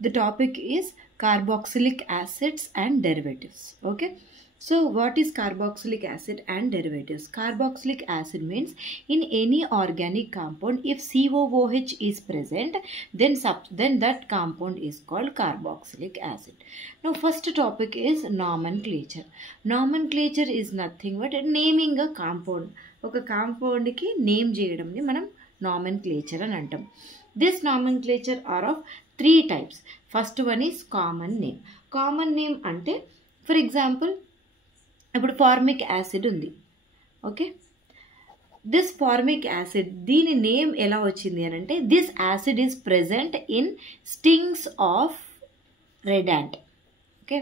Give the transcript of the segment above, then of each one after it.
The topic is carboxylic acids and derivatives. Okay. So what is carboxylic acid and derivatives? Carboxylic acid means in any organic compound, if COOH is present, then that compound is called carboxylic acid. Now first topic is nomenclature. Nomenclature is nothing but naming a compound. ఒక compound కి name చేయడంని మనం nomenclature అని అంటాం. This nomenclature are of 3 types. First one is common name. Common name అంటే for example ఇప్పుడు formic acid ఉంది. Okay, this formic acid దీని name ఎలా వచ్చింది అని అంటే this acid is present in stings of red ant. Okay,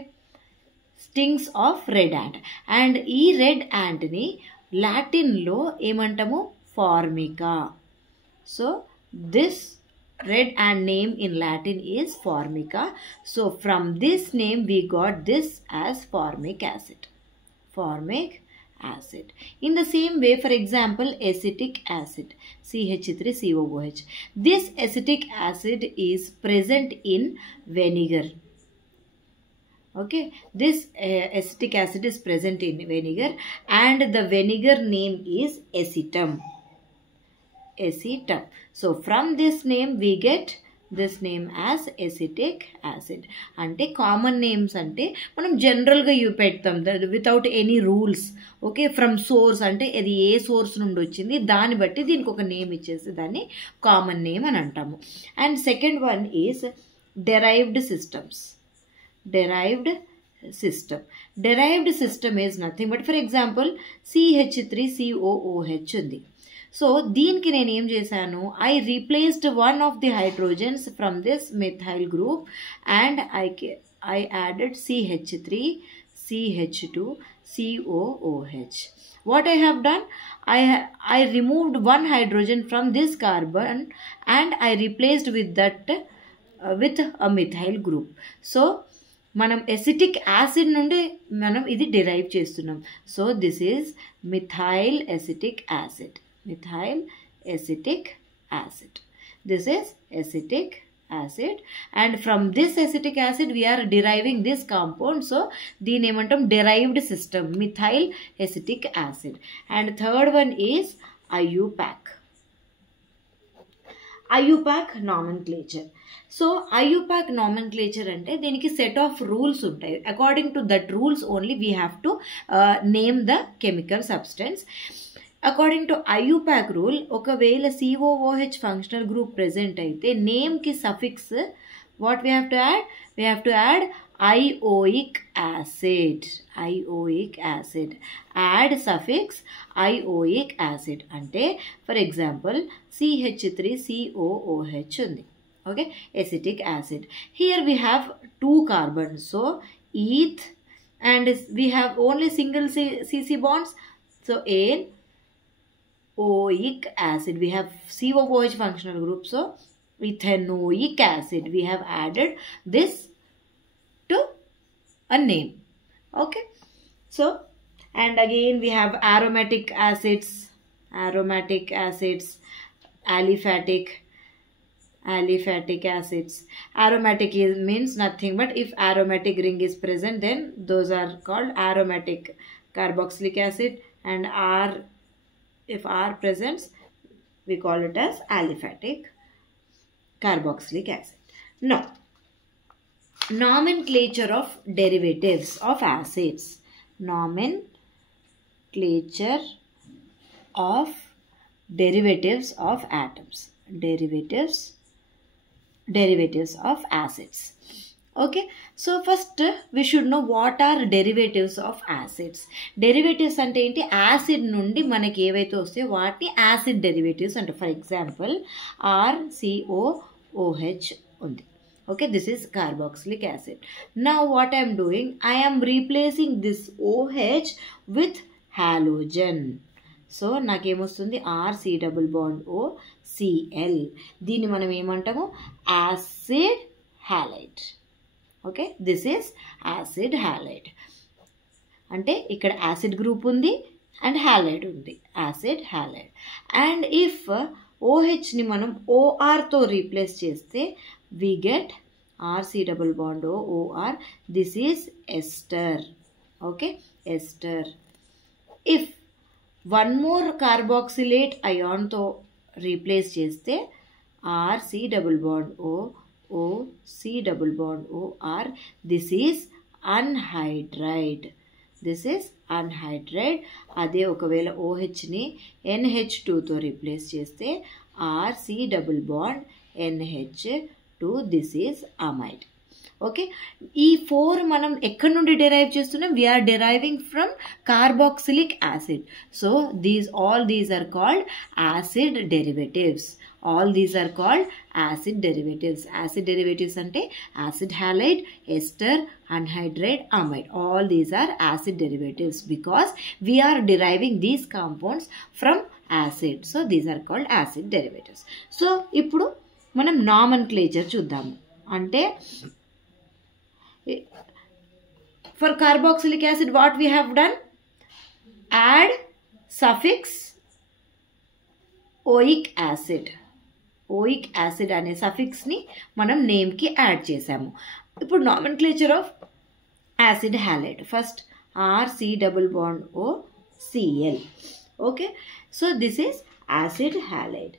stings of red ant. And ఈ రెడ్ యాంట్ని లాటిన్లో ఏమంటాము? Formica. So this red ant name in Latin is formica. So from this name we got this as formic acid. Formic acid. In the same way, for example, acetic acid, CH3COOH. This acetic acid is present in vinegar. Okay, this acetic acid is present in vinegar and the vinegar name is acetum. Acetum. So from this name we get this name as acetic acid. అంటే common names అంటే మనం జనరల్గా పెడతాం without any rules. Okay, from source అంటే అది ఏ source నుండి వచ్చింది దాన్ని బట్టి దీనికి ఒక నేమ్ ఇచ్చేసి దాన్ని కామన్ నేమ్ అని అంటాము. And second one is derived systems. Derived system. Derived system is nothing but for example CH3COOH ఉంది. సో దీనికి నేను ఏం చేశాను? I replaced one of the hydrogens from this methyl group and I added CH3 CH2 COOH. What I have done? I removed one hydrogen from this carbon and I replaced with that with a methyl group. So మనం acetic acid నుండి మనం ఇది derive చేస్తున్నాం. So this is methyl acetic acid. Methyl acetic acid. This is acetic acid and from this acetic acid we are deriving this compound. So దీని ఏమంటాం? derived system, methyl acetic acid. And third one is IUPAC. IUPAC nomenclature. So IUPAC nomenclature అంటే దీనికి set of rules ఉంటాయి. According to that rules only we have to name the chemical substance. According to IUPAC rule, ఒకవేళ COOH functional group present అయితే నేమ్కి suffix what we have to add? We have to add ioic acid. ioic acid. Add suffix ioic acid. అంటే for example CH3COOH ఉంది. Okay, acetic acid. Here we have 2 carbons. So eth and we have only single CC bonds. So ethanoic acid. We have COOH functional group. So ethanoic acid. We have added this to a name. Okay, so and again we have aromatic acids. Aromatic acids, aliphatic acids. Aromatic means nothing but if aromatic ring is present then those are called aromatic carboxylic acid, and if R presents we call it as aliphatic carboxylic acid. Now nomenclature of derivatives of acids. Nomenclature of derivatives of atoms. Derivatives of acids. Okay, so first we should know what are derivatives of acids. Derivatives అంటే ఏంటి? Acid నుండి మనకి ఏవైతే వస్తాయో వాటిని acid derivatives అంటే for example RCOOH ఉంది. Okay, this is carboxylic acid. Now what I am doing? I am replacing this OH with halogen. So నాకేమొస్తుంది? RC double bond OCl. దీన్ని మనం ఏమంటాము? Acid halide. Okay, this is acid halide. అంటే ఇక్కడ acid group ఉంది and halide ఉంది. Acid halide. And if OHని మనం ORతో రీప్లేస్ చేస్తే we get RC double bond O, OR. This is ester. Okay, ester. If one more carboxylate ion to replace cheste, RC double bond O, O, C double bond O, R. This is anhydride. This is anhydride. అదే ఒకవేళ OH ని NH2 తో replace చేస్తే RC double bond NH2. This is amide. Okay, ఈ 4 మనం ఎక్కడి నుండి derive చేస్తున్నాం? We are deriving from carboxylic acid. So all these are called acid derivatives. All these are called acid derivatives. Acid derivatives ante acid halide, ester, anhydride, amide. All these are acid derivatives because we are deriving these compounds from acid. So these are called acid derivatives. So ఇప్పుడు మనం nomenclature చూద్దాము. అంటే for carboxylic acid what we have done? Add suffix oic acid. Oic acid అనే సఫిక్స్ని మనం నేమ్కి add చేసాము. ఇప్పుడు nomenclature of acid halide. First RC double bond O, Cl. Okay, so this is acid halide.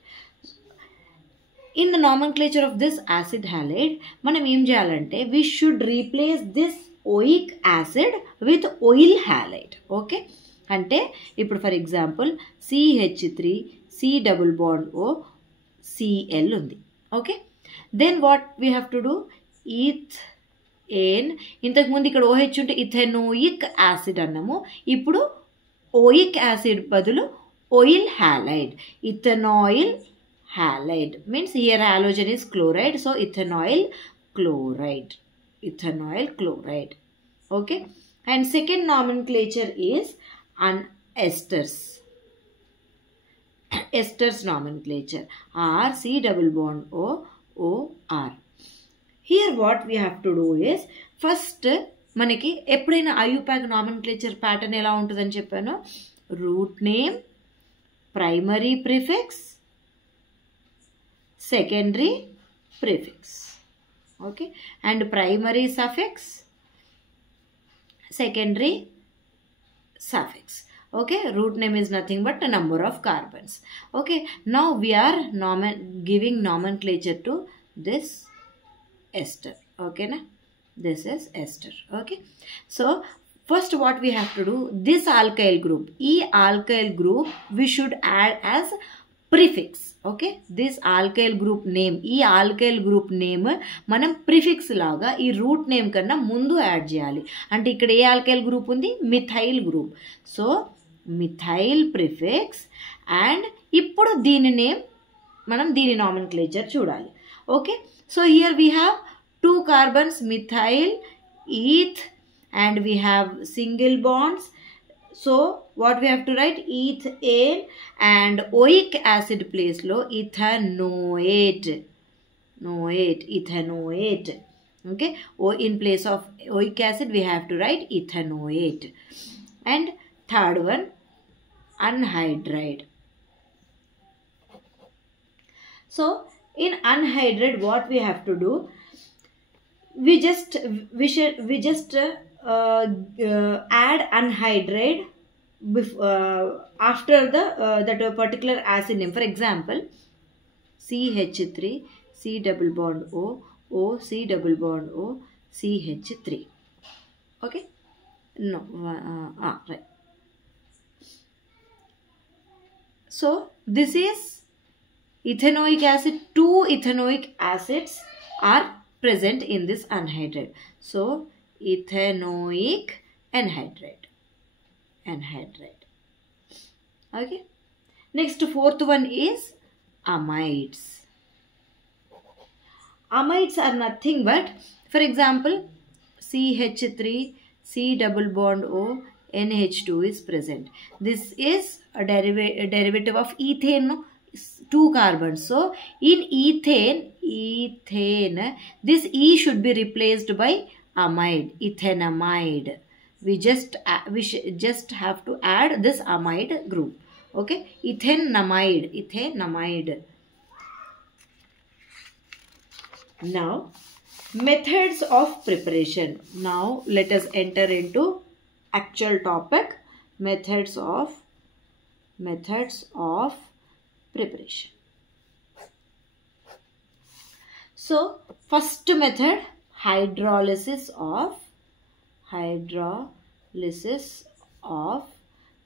In the nomenclature of this acid halide మనం ఏం చేయాలంటే we should replace this oic acid with oil halide. Okay, అంటే ఇప్పుడు for example CH3 C double bond O Cl ఉంది. Okay, then what we have to do? Ethane. ఇంతకుముందు ఇక్కడ OH ఉంటే ethanoic acid అన్నాము. ఇప్పుడు ఓయిక్ యాసిడ్ బదులు oyl halide. Ethanoyl halide means here halogen is chloride. So ethanoyl chloride. Ethanoyl chloride. Okay, and second nomenclature is esters. Esters nomenclature. RC double bond O, OR. Here what we have to do is first మనకి ఎప్పుడైనా IUPAC nomenclature pattern ఎలా ఉంటుందని చెప్పాను? Root name, primary prefix, secondary prefix. Okay, and primary suffix, secondary suffix. Okay, root name is nothing but a number of carbons. Okay, now we are giving nomenclature to this ester. Okay na, this is ester. Okay, so first what we have to do, this alkyl group, alkyl group we should add as prefix. Okay, this alkyl group name, ఈ alkyl group name మనం prefix లాగా ఈ route name కన్నా ముందు add చేయాలి. అంటే ఇక్కడ ఏ ఆల్కైల్ గ్రూప్ ఉంది? Methyl group. So methyl prefix. And ఇప్పుడు దీని నేమ్ మనం దీని నామెన్క్లేచర్ చూడాలి. Okay, so here we have 2 carbons, methyl, eth, and we have single bonds. So what we have to write? Ethane, and oic acid place lo ethanoate. Ethanoate. Okay, in place of oic acid we have to write ethanoate. And third one, anhydride. So in anhydride what we have to do? We just add anhydride after that particular acid name. For example, CH3 C double bond O, O C double bond O, CH3. Okay, no, right. So this is ethanoic acid. 2 ethanoic acids are present in this anhydride. So ethanoic anhydride. Okay, next fourth one is amides. Amides are nothing but, for example, CH3 C double bond O, NH2 is present. This is a derivative of ethane, 2 carbons. So in ethane, this E should be replaced by amide, ethanamide. We just have to add this amide group. Okay, ethanamide. Now Methods of preparation. Now let us enter into actual topic. Methods of preparation. So first method, hydrolysis of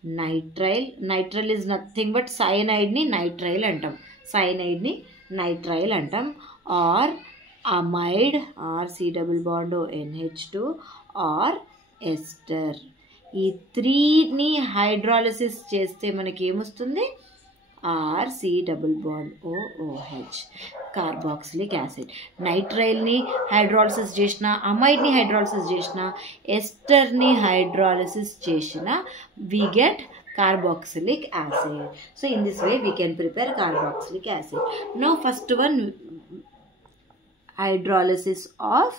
nitrile. Nitrile is nothing but cyanide ni nitrile antam. Cyanide ni nitrile antam, or amide, or C double bond O NH2, or ester. ఈ 3ని hydrolysis చేస్తే మనకి ఏమొస్తుంది? RC double bond OOH, carboxylic acid. నైట్రైల్ని hydrolysis చేసిన, అమైడ్ని hydrolysis చేసిన, ఎస్టర్ని hydrolysis చేసిన, we get carboxylic acid. So in this way we can prepare carboxylic acid. Now first one, hydrolysis of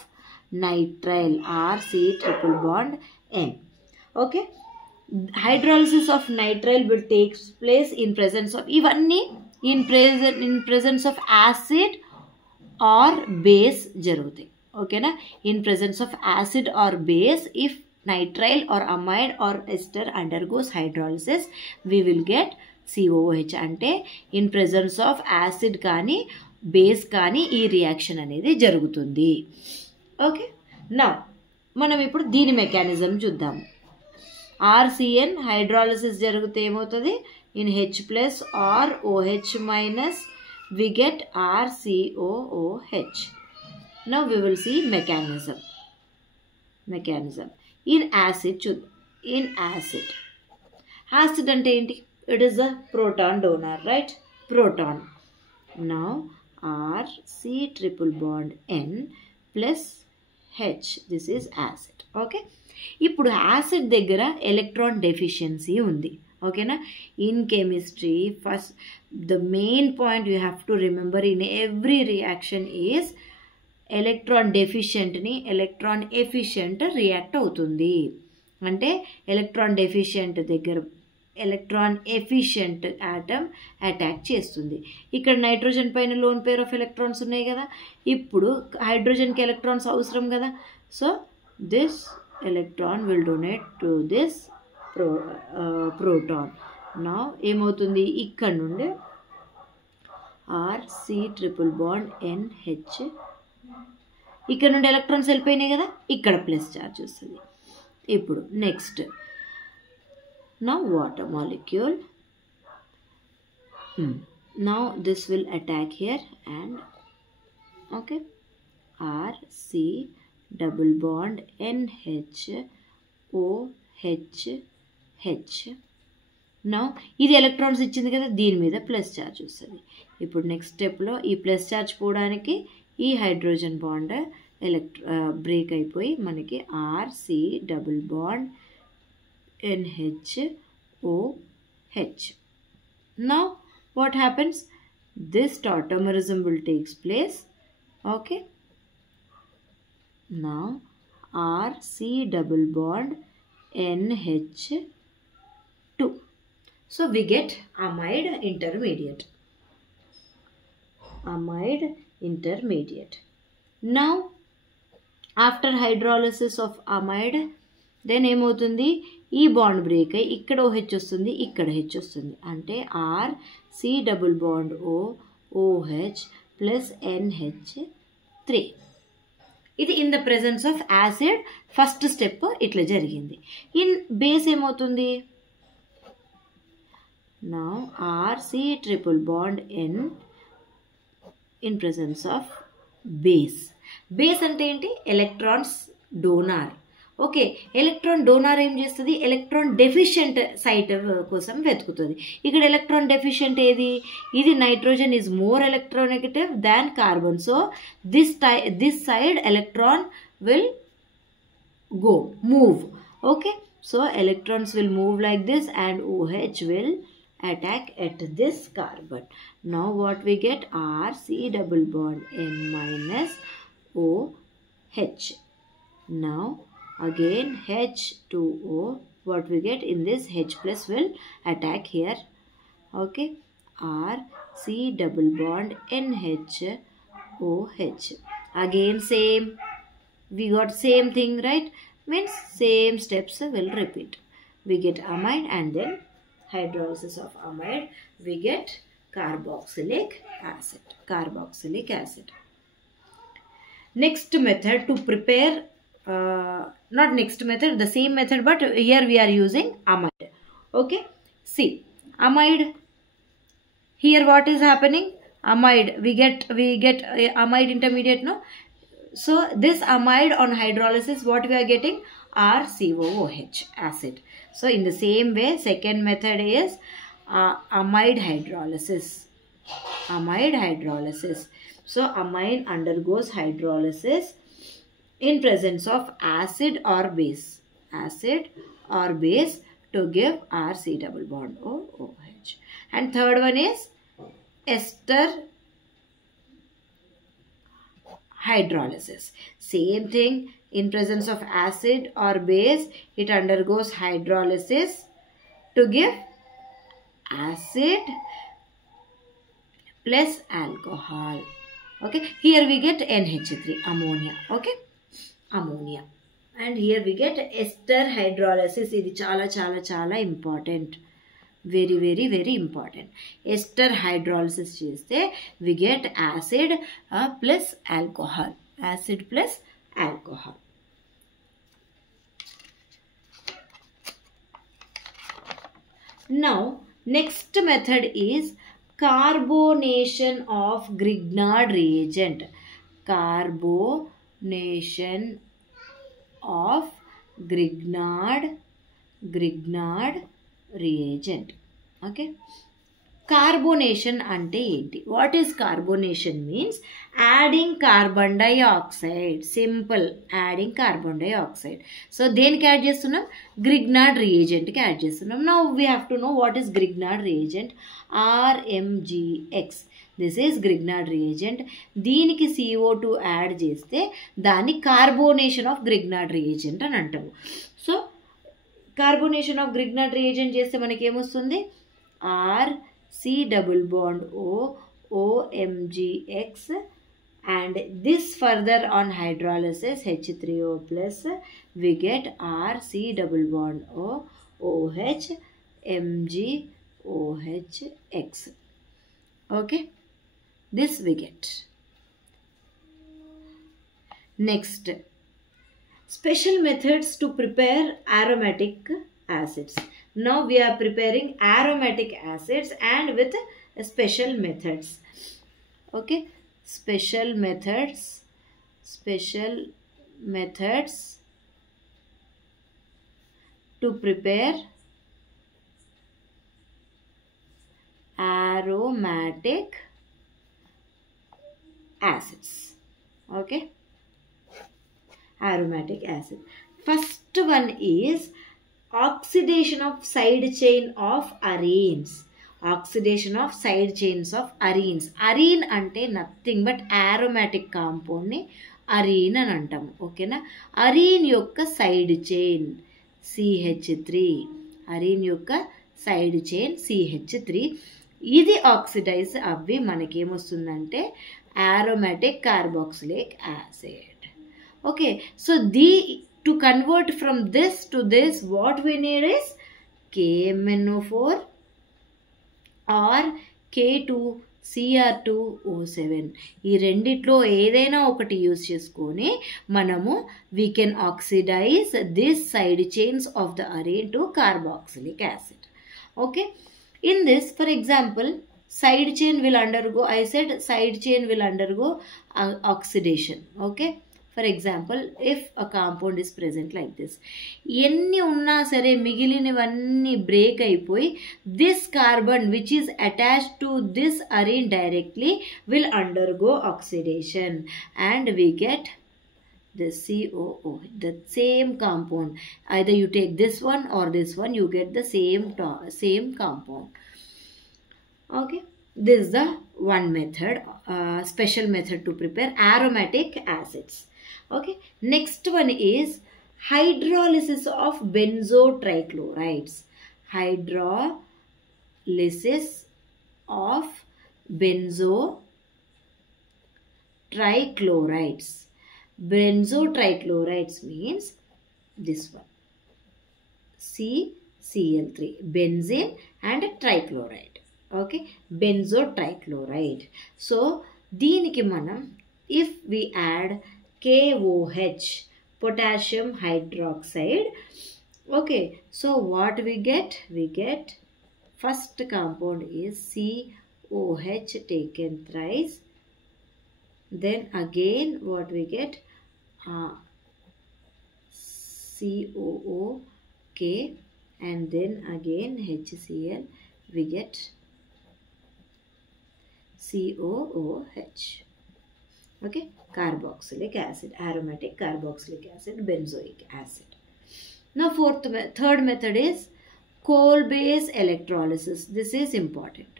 nitrile, RC triple bond N. Okay, hydrolysis of nitrile will take place in presence of in presence of acid or base jarugutayi. Okay na, in presence of acid or base. If nitrile or amide or ester undergoes hydrolysis, we will get COOH. అంటే in presence of acid కానీ base కానీ ఈ reaction అనేది జరుగుతుంది. Okay, నా మనం ఇప్పుడు దీని మెకానిజం చూద్దాం. RCN hydrolysis జరిగితే ఏమవుతుంది? In H plus or OH minus we get RCOOH. Now we will see mechanism. In acid చూద్దాం. In acid అంటే ఏంటి? It is a proton donor, right? Proton. Now RC triple bond N plus H. This is acid. Okay, ఇప్పుడు acid దగ్గర electron deficiency ఉంది. ఓకేనా? In chemistry first the main point you have to remember in every reaction is electron డెఫిషియెంట్ని electron efficient react అవుతుంది. అంటే electron deficient దగ్గర electron efficient atom attack చేస్తుంది. ఇక్కడ నైట్రోజన్ పైన లోన్ పేర్ ఆఫ్ ఎలక్ట్రాన్స్ ఉన్నాయి కదా, ఇప్పుడు హైడ్రోజన్కి ఎలక్ట్రాన్స్ అవసరం కదా. So this electron will donate to this proton. Now ఏమవుతుంది? ఇక్కడ నుండి RC triple bond NH, ఇక్కడ నుండి ఎలక్ట్రాన్స్ వెళ్ళిపోయినాయి కదా, ఇక్కడ ప్లస్ చార్జ్ వస్తుంది. ఇప్పుడు next, now water molecule. Now this will attack here and okay, RC double bond NH OH. Now ఇది ఎలక్ట్రాన్స్ ఇచ్చింది కదా, దీని మీద ప్లస్ ఛార్జ్ వస్తుంది. ఇప్పుడు నెక్స్ట్ స్టెప్లో ఈ ప్లస్ ఛార్జ్ పోవడానికి ఈ హైడ్రోజన్ బాండ్ బ్రేక్ అయిపోయి మనకి RC double bond NH OH. Now what happens? This tautomerism will takes place. Okay, now RC double bond NH2. So we get amide intermediate. Now after hydrolysis of amide, then ఏమవుతుంది? ఈ bond break అయ్యి ఇక్కడ OH వస్తుంది, ఇక్కడ H వస్తుంది. అంటే RC double bond OH plus NH3. ఇది in the presence of acid first step ఇట్లా జరిగింది. ఇన్ బేస్ ఏమవుతుంది? Now RC triple bond N in presence of base. Base అంటే ఏంటి? Electrons donor. Okay, electron donor ఏం చేస్తుంది? ఎలక్ట్రాన్ డెఫిషియెంట్ సైట్ కోసం వెతుకుతుంది. ఇక్కడ ఎలక్ట్రాన్ డెఫిషియెంట్ ఏది? ఇది nitrogen is more electronegative than carbon. So this side electron will move. Okay, so electrons will move like this and OH will attack at this carbon. Now what we get? RC double bond N minus OH. Now again H2O. What we get? In this H plus will attack here. Okay, RC double bond NH OH. Again same, we got same thing, right? Means same steps will repeat. We get amide and then hydrolysis of amide, we get carboxylic acid. Carboxylic acid. Next method to prepare, not next method, the same method, but here we are using amide. Okay, see, amide, here what is happening? Amide, we get amide intermediate, no? So this amide on hydrolysis, what we are getting? RCOOH acid. So in the same way, second method is amide hydrolysis. Amide hydrolysis. So amine undergoes hydrolysis in presence of acid or base. Acid or base to give RC double bond OH. And third one is ester hydrolysis. Same thing, in presence of acid or base, it undergoes hydrolysis to give acid plus alcohol. Okay, here we get NH3, ammonia. Okay, ammonia. And here we get ester hydrolysis. ఇది చాలా important. Very important. Ester hydrolysis cheste we get acid plus alcohol. Acid plus alcohol. Now next method is carbonation of Grignard reagent. Carbonation of Grignard reagent. Okay, carbonation ante enti? What is carbonation? Means adding carbon dioxide. Simple, adding carbon dioxide. So దేనికి add చేస్తున్నాం? Grignard reagent కి add చేస్తున్నాం. Now we have to know what is Grignard reagent. RMGX. This is Grignard reagent. దీనికి CO2 add చేస్తే దాన్ని carbonation of Grignard reagent అని అంటాము. So carbonation of Grignard reagent చేస్తే మనకి ఏమొస్తుంది? RC double bond O OMGX, and this further on hydrolysis H3O plus we get RC double bond O OH MgOHX. Okay, this we get. Next, special methods to prepare aromatic acids. Now we are preparing aromatic acids and with special methods. Okay, special methods to prepare aromatic acids. Okay, aromatic acid. First one is oxidation of side chain of arenes. Oxidation of side chains of arenes. Arene ante nothing but aromatic compound ni arene అని అంటాము. ఓకేనా? అరీన్ యొక్క side chain CH3. అరీన్ యొక్క side chain CH3. ఇది oxidise అవ్వి మనకేమొస్తుందంటే aromatic carboxylic acid. Okay, so to convert from this to this, what we need is KMnO4 or K2Cr2O7. ఈ రెండిట్లో ఏదైనా ఒకటి యూజ్ చేసుకొని మనము we can oxidize this side chains of the arene to carboxylic acid. Okay, in this, for example, side chain will undergo, I said side chain will undergo oxidation. Okay, for example, if a compound is present like this, ఎన్ని ఉన్నా సరే మిగిలినవన్నీ break అయిపోయి this carbon which is attached to this arene directly will undergo oxidation and we get the COO, the same compound. Either you take this one or this one, you get the same compound. Okay, this is the one method, special method to prepare aromatic acids. Okay, next one is hydrolysis of benzotrichlorides. Hydrolysis of benzotrichlorides. trichlorides. Benzotrichlorides means this one. CCl3. Benzene and trichloride. Okay. Benzotrichloride. So, దీనికి మనం if we add KOH, potassium hydroxide, okay, so what we get? We get first compound is COH taken thrice, then again what we get? COOK, and then again HCl, we get COOH. Okay, carboxylic acid, aromatic carboxylic acid, benzoic acid. Now third method is coal-base electrolysis. This is important.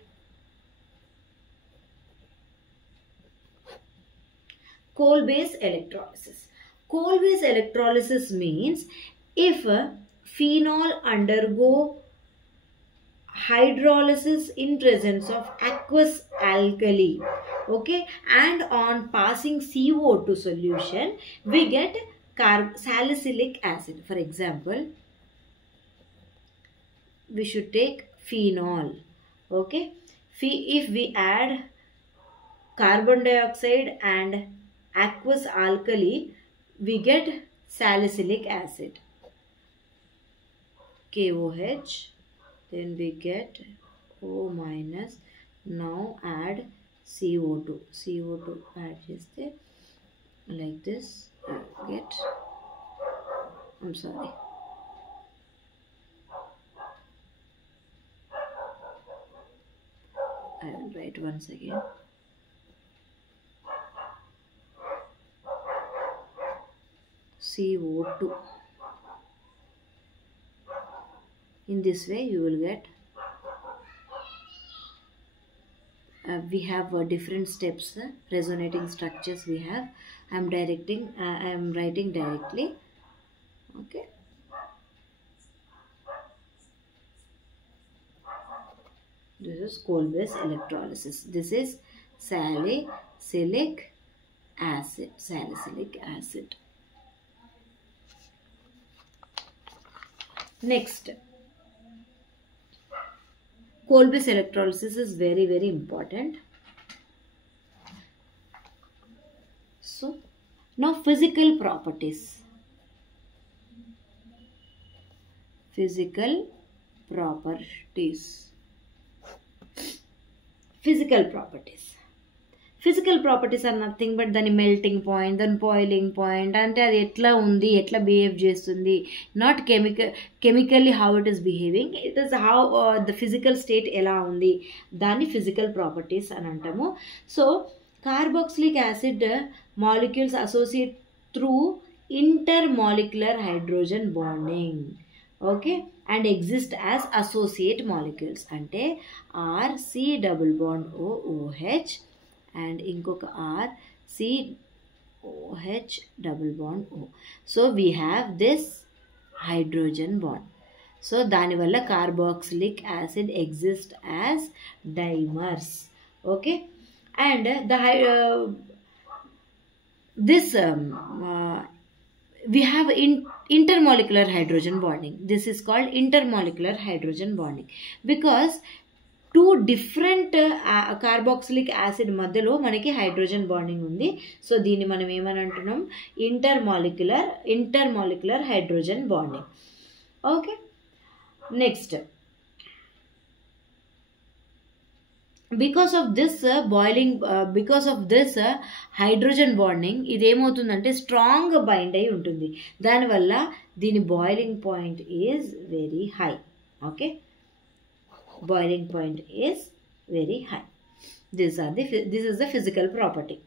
Coal-base electrolysis. Coal-base electrolysis means if phenol undergo hydrolysis in presence of aqueous alkali, okay, and on passing CO2 solution, we get salicylic acid. For example, we should take phenol, okay. If we add carbon dioxide and aqueous alkali, we get salicylic acid, KOH, then we get O minus. Now add CO2. CO2 add cheste like this, get, I'm sorry, I will write once again. CO2. In this way you will get, we have different steps, resonating structures we have. I am writing directly, okay. This is coal-base electrolysis. This is salicylic acid. Next, coal-base electrolysis is very, very important. So, now physical properties. Physical properties. Physical properties are nothing but the melting point, then boiling point, and etla undi, etla behave chestundi. Not chemically how it is behaving. It is how the physical state ela undi. Dani physical properties అని అంటాము. So carboxylic acid molecules associate through intermolecular hydrogen bonding. Okay, and exist as associate molecules. Ante R C double bond OH and inkoka R C OH double bond O. So we have this hydrogen bond. So dani valla carboxylic acid exists as dimers. Okay, and we have intermolecular hydrogen bonding. This is called intermolecular hydrogen bonding because two different carboxylic acid మధ్యలో మనకి hydrogen bonding ఉంది. So దీన్ని మనం ఏమని అంటున్నాం? Intermolecular hydrogen bonding. Okay, next, because of this hydrogen bonding ఇది ఏమవుతుందంటే strong bind అయి ఉంటుంది. దానివల్ల దీని boiling point is very high. Okay, boiling point is very high. This is the physical property.